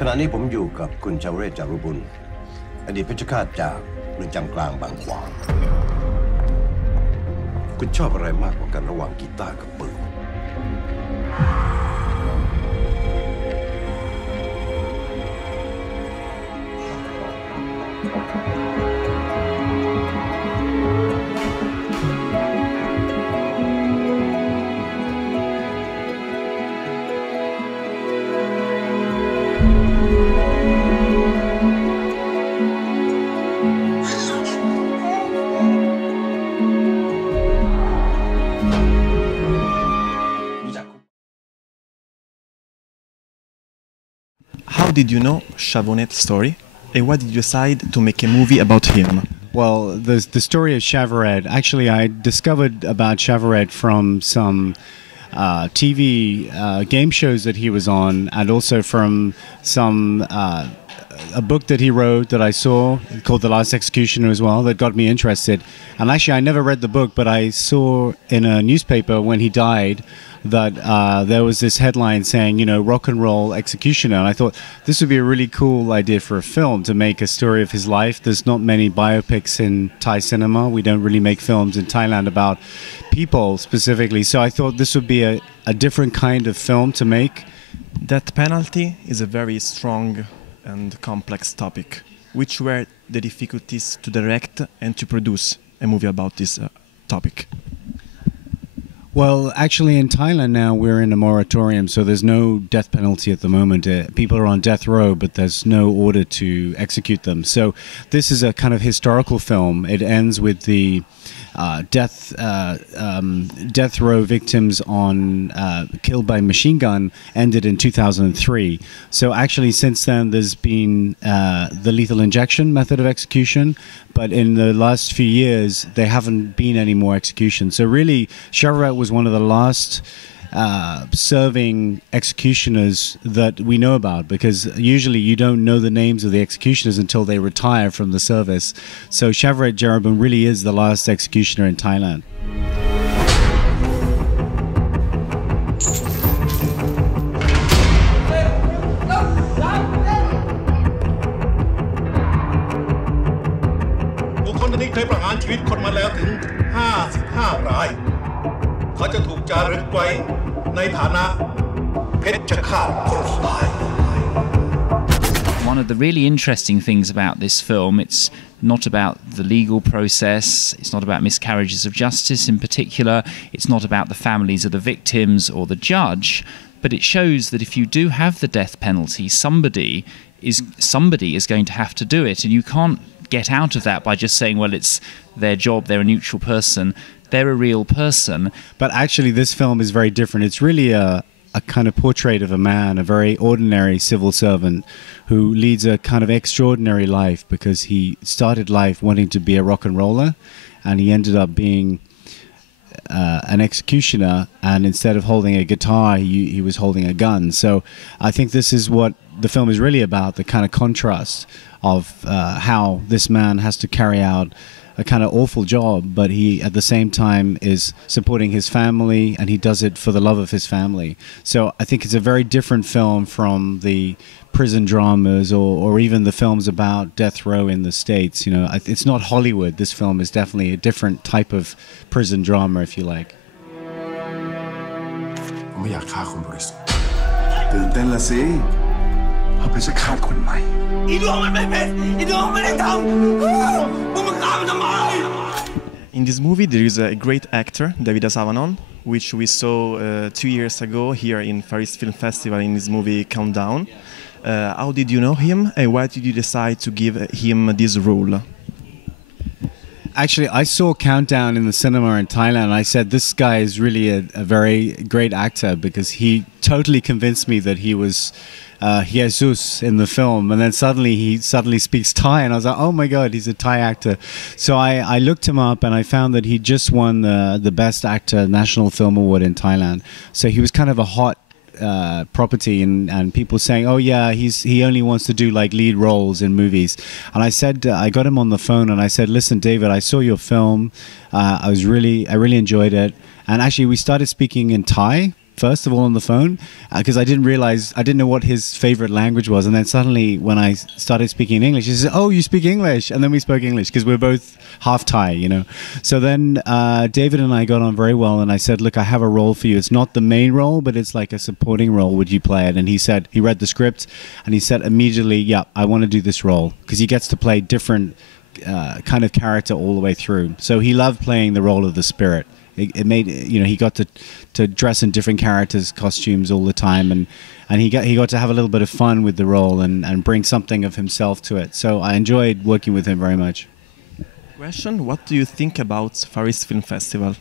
ขณะนี้ผมอยู่กับคุณชาวเรศจารุบุญอดีตเพชฌฆาตจากเรือนจำกลางบางขวางคุณชอบอะไรมากกว่ากันระหว่างกีตาร์กับปืน How did you know Chavonet's story, and why did you decide to make a movie about him? Well, the story of Chavaret, actually I discovered about Chavaret from some TV game shows that he was on, and also from some a book that he wrote that I saw called The Last Executioner as well, that got me interested. And actually I never read the book, but I saw in a newspaper when he died that there was this headline saying, you know, rock and roll executioner. And I thought this would be a really cool idea for a film, to make a story of his life. There's not many biopics in Thai cinema. We don't really make films in Thailand about people specifically. So I thought this would be a different kind of film to make. Death penalty is a very strong and complex topic. Which were the difficulties to direct and to produce a movie about this topic? Well, actually in Thailand now we're in a moratorium, so there's no death penalty at the moment. People are on death row, but there's no order to execute them. So this is a kind of historical film. It ends with the death row victims on killed by machine gun ended in 2003. So actually since then there's been the lethal injection method of execution, but in the last few years there haven't been any more executions. So really Chavaret was one of the last serving executioners that we know about, because usually you don't know the names of the executioners until they retire from the service. So Chavaret Jaraban really is the last executioner in Thailand. One of the really interesting things about this film, it's not about the legal process, it's not about miscarriages of justice in particular, it's not about the families of the victims or the judge, but it shows that if you do have the death penalty, somebody is going to have to do it, and you can't get out of that by just saying, well, it's their job, they're a neutral person. They're a real person. But actually this film is very different. It's really a kind of portrait of a man, a very ordinary civil servant who leads a kind of extraordinary life, because he started life wanting to be a rock and roller, and he ended up being an executioner, and instead of holding a guitar he was holding a gun. So I think this is what the film is really about, the kind of contrast of how this man has to carry out a kind of awful job, but he at the same time is supporting his family, and he does it for the love of his family. So I think it's a very different film from the prison dramas or even the films about death row in the States. You know, it's not Hollywood. This film is definitely a different type of prison drama, if you like. ผมไม่อยากฆ่าคนบริสุทธิ์ตื่นเต้นละสิเขาเป็นจะฆ่าคนใหม่ In this movie there is a great actor, David Asavanon, which we saw 2 years ago here in Paris Film Festival in his movie Countdown. How did you know him, and why did you decide to give him this role? Actually, I saw Countdown in the cinema in Thailand, and I said, this guy is really a very great actor, because he totally convinced me that he was Jesus in the film. And then he suddenly speaks Thai, and I was like, oh my God, he's a Thai actor. So I looked him up, and I found that he just won the Best Actor National Film Award in Thailand. So he was kind of a hot property, and people saying, oh yeah, he only wants to do like lead roles in movies. And I said, I got him on the phone and I said, listen David, I saw your film, I really enjoyed it. And actually we started speaking in Thai, first of all on the phone because I didn't know what his favorite language was, and then suddenly when I started speaking English, he said, "Oh, you speak English," and then we spoke English because we're both half Thai, you know. So then David and I got on very well, and I said, "Look, I have a role for you. It's not the main role, but it's like a supporting role. Would you play it?" And he said he read the script, and he said immediately, "Yeah, I want to do this role," because he gets to play different kind of character all the way through. So he loved playing the role of the spirit. It made, you know, he got to dress in different characters' costumes all the time, and he got to have a little bit of fun with the role and bring something of himself to it. So I enjoyed working with him very much. Question: what do you think about Far East Film Festival?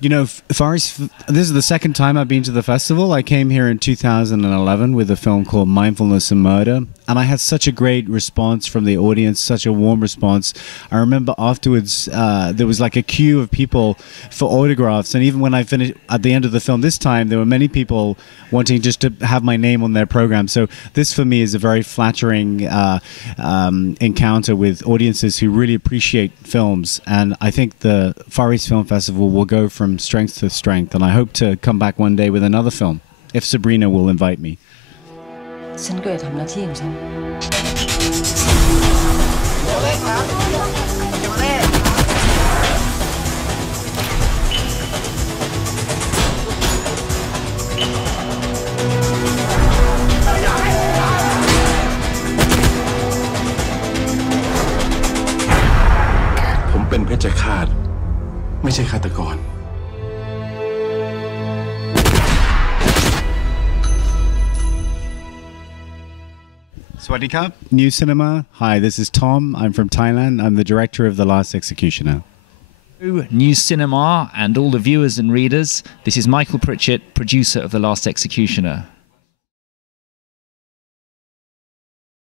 You know, this is the second time I've been to the festival. I came here in 2011 with a film called Mindfulness and Murder, and I had such a great response from the audience, such a warm response. I remember afterwards there was like a queue of people for autographs, and even when I finished at the end of the film this time, there were many people wanting just to have my name on their program. So this for me is a very flattering encounter with audiences who really appreciate films, and I think the Far East Film Festival will go from strength to strength, and I hope to come back one day with another film, if Sabrina will invite me. ฉันก็จะทำหน้าที่ของฉัน ผมเป็นเพชฌฆาตไม่ใช่ฆาตกร Swadee Krap, New Cinema. Hi, this is Tom. I'm from Thailand. I'm the director of The Last Executioner. New Cinema and all the viewers and readers, this is Michael Pritchett, producer of The Last Executioner.